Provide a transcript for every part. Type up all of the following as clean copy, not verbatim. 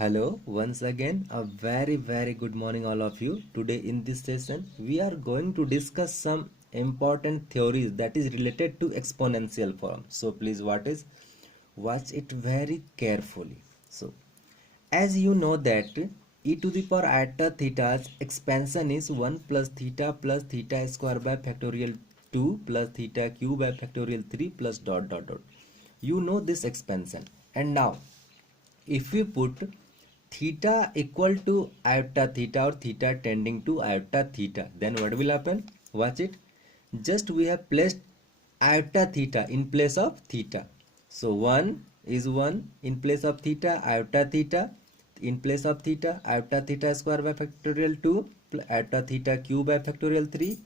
Hello, once again, a very good morning, all of you. Today, in this session, we are going to discuss some important theories that is related to exponential form. So, please, watch it very carefully. So, as you know that e to the power iota theta's expansion is 1 plus theta square by factorial 2 plus theta cube by factorial 3 plus dot. You know this expansion, and now if we put theta equal to iota theta or theta tending to iota theta, then what will happen? Watch it. Just we have placed iota theta in place of theta. So 1 is 1 in place of theta, iota theta in place of theta, iota theta square by factorial 2 iota theta cube by factorial 3,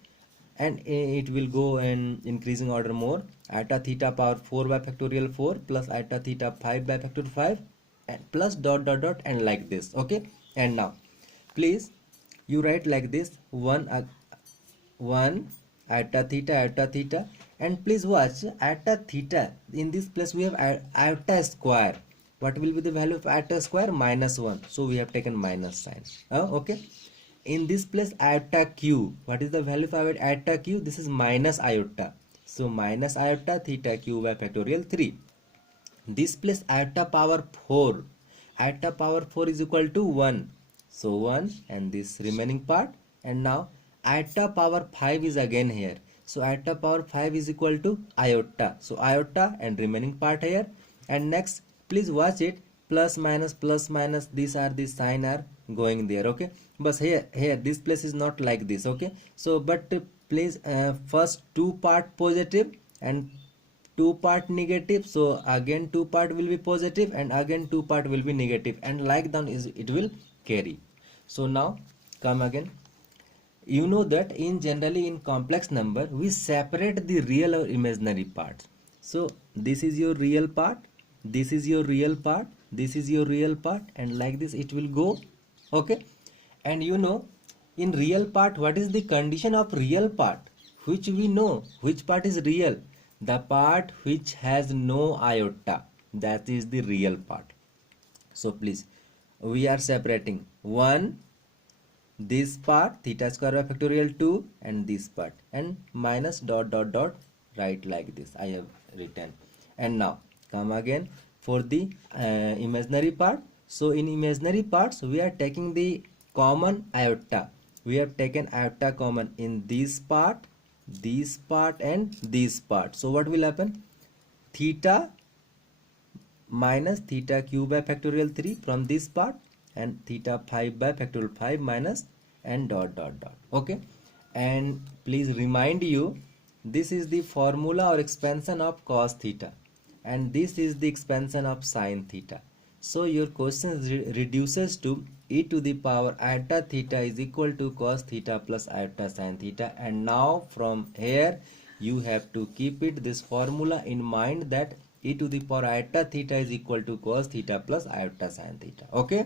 and it will go in increasing order more, iota theta power 4 by factorial 4 plus iota theta 5 by factorial 5 and plus dot and like this. Okay, and now please you write like this 1 iota theta, and please watch iota theta in this place we have iota square. What will be the value of iota square? -1, so we have taken minus sign. Okay, in this place iota q, what is the value of iota q? This is minus iota, so minus iota theta q by factorial 3. This place iota power 4, iota power 4 is equal to 1, so 1 and this remaining part, and now iota power 5 is again here, so iota power 5 is equal to iota, so iota and remaining part here. And next please watch it, plus minus, these are the sign are going there. Okay, but here this place is not like this. Okay, so but please first two part positive and two part negative, so again two part will be positive and again two part will be negative, and like that is it will carry. So now come again, you know that in generally in complex number we separate the real or imaginary parts. So this is your real part, this is your real part, this is your real part, and like this it will go. Okay, and you know in real part what is the condition of real part, which we know which part is real? The part which has no iota, that is the real part. So please we are separating one, this part theta square by factorial 2, and this part, and minus dot right like this I have written. And now come again for the imaginary part. So in imaginary parts we are taking the common iota, we have taken iota common in this part and this part. So what will happen? Theta minus theta cube by factorial 3 from this part, and theta 5 by factorial 5 minus and dot. Okay, and please remind you, this is the formula or expansion of cos theta, and this is the expansion of sin theta. So your question reduces to e to the power iota theta is equal to cos theta plus iota sin theta, and now from here you have to keep it this formula in mind, that e to the power iota theta is equal to cos theta plus iota sin theta. Okay,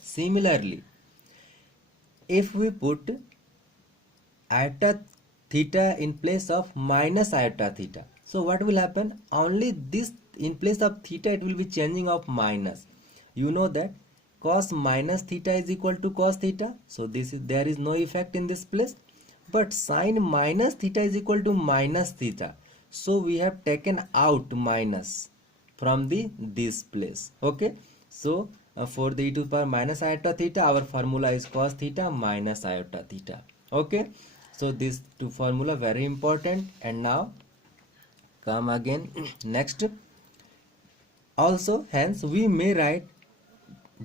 similarly if we put iota theta in place of minus iota theta, so what will happen? Only this in place of theta it will be changing of minus. You know that cos minus theta is equal to cos theta, so this is, there is no effect in this place. But sin minus theta is equal to minus theta, so we have taken out minus from the this place. Okay, so for the e to the power minus iota theta, our formula is cos theta minus iota theta. Okay, so these two formula very important. And now come again next, also hence we may write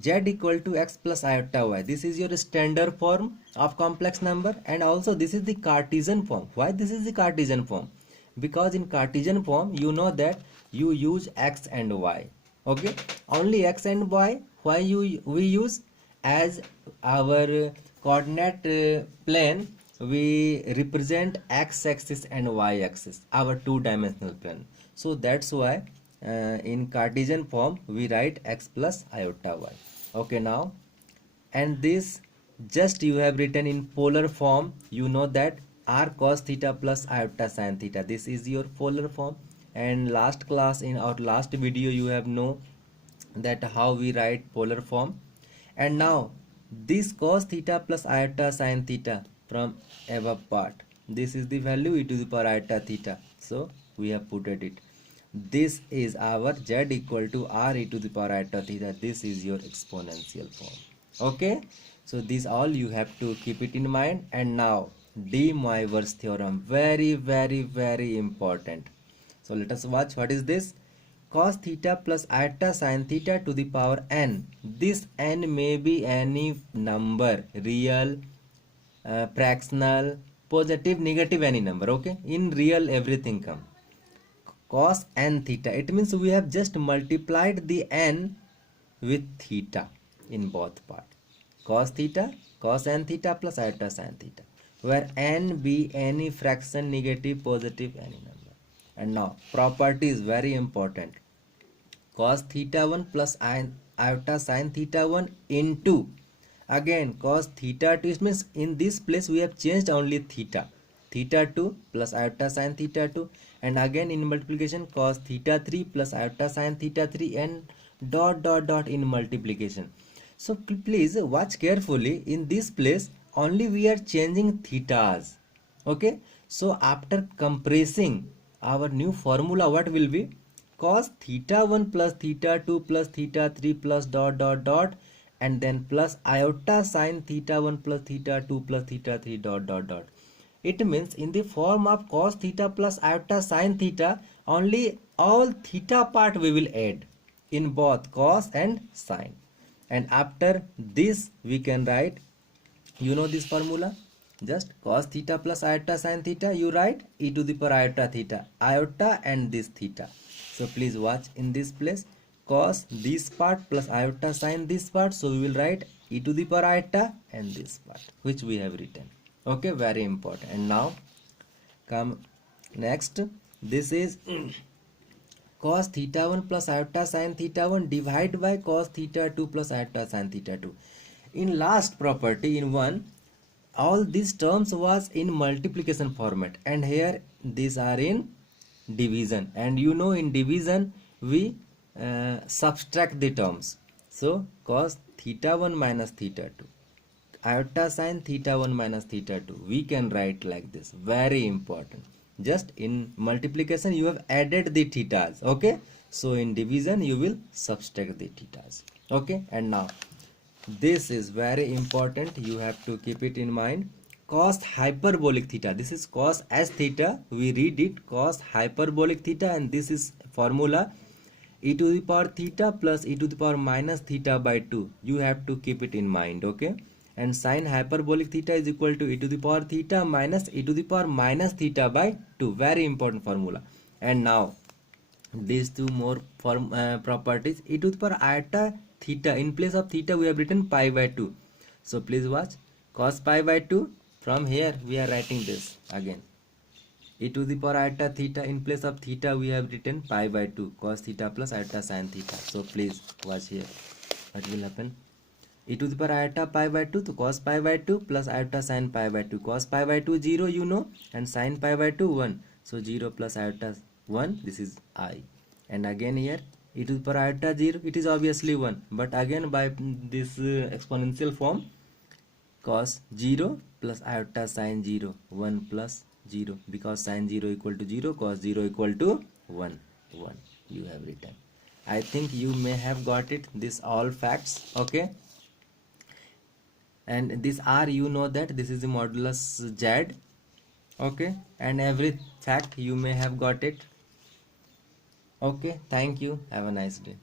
z equal to x plus iota y. This is your standard form of complex number, and also this is the Cartesian form. Why this is the Cartesian form? Because in Cartesian form you know that you use x and y. Okay, only x and y. Why we use? As our coordinate plane we represent x axis and y axis, our two-dimensional plane. So that's why in Cartesian form we write x plus iota y. Okay, now and this just you have written in polar form. You know that r cos theta plus iota sin theta, this is your polar form. And last class in our last video you have know that how we write polar form. And now this cos theta plus iota sin theta from above part, this is the value e to the power iota theta, so we have put it. This is our z equal to r e to the power iota theta. This is your exponential form. Okay, so these all you have to keep it in mind. And now de Moivre's theorem, very very very important. So let us watch. What is this? Cos theta plus iota sin theta to the power n. This n may be any number, real, fractional, positive, negative, any number. Okay, in real everything come. Cos n theta, it means we have just multiplied the n with theta in both part. Cos theta, cos n theta plus iota sin theta, where n be any fraction, negative, positive, any number. And now property is very important. Cos theta 1 plus iota sin theta 1 into, again cos theta 2, it means in this place we have changed only theta 2 plus iota sin theta 2, and again in multiplication cos theta 3 plus iota sin theta 3, and dot dot dot in multiplication. So please watch carefully. In this place only we are changing thetas. Okay, so after compressing our new formula, what will be? Cos theta 1 plus theta 2 plus theta 3 plus dot dot dot, and then plus iota sin theta 1 plus theta 2 plus theta 3 dot dot dot. It means in the form of cos theta plus iota sin theta, only all theta part we will add in both cos and sin. And after this we can write, you know this formula, just cos theta plus iota sin theta, you write e to the power iota theta, iota and this theta. So please watch in this place, cos this part plus iota sin this part, so we will write e to the power iota and this part which we have written. Okay, very important. And now come next, this is cos theta 1 plus iota sin theta 1 divided by cos theta 2 plus iota sin theta 2. In last property, in 1, all these terms was in multiplication format, and here these are in division, and you know in division we subtract the terms. So cos theta 1 minus theta 2, iota sin theta 1 minus theta 2, we can write like this. Very important. Just in multiplication you have added the thetas. Okay, so in division you will subtract the thetas. Okay, and now this is very important, you have to keep it in mind. Cos hyperbolic theta, this is cos as theta, we read it cos hyperbolic theta, and this is formula e to the power theta plus e to the power minus theta by 2. You have to keep it in mind. Okay, and sin hyperbolic theta is equal to e to the power theta minus e to the power minus theta by 2. Very important formula. And now these two more properties, e to the power iota theta, in place of theta we have written pi by 2. So please watch, cos pi by 2, from here we are writing this again, e to the power iota theta, in place of theta we have written pi by 2, cos theta plus iota sin theta. So please watch here, what will happen? E to the power iota pi by 2, to cos pi by 2 plus iota sin pi by 2, cos pi by 2 0, you know, and sin pi by 2 1, so 0 plus iota 1, this is I. And again here e to the power iota 0, it is obviously 1, but again by this exponential form, cos 0 plus iota sin 0, 1 plus 0, because sin 0 equal to 0, cos 0 equal to 1, 1 you have written. I think you may have got it, this all facts. Okay, and this r, you know that this is the modulus z. Okay, and every fact you may have got it. Okay, thank you, have a nice day.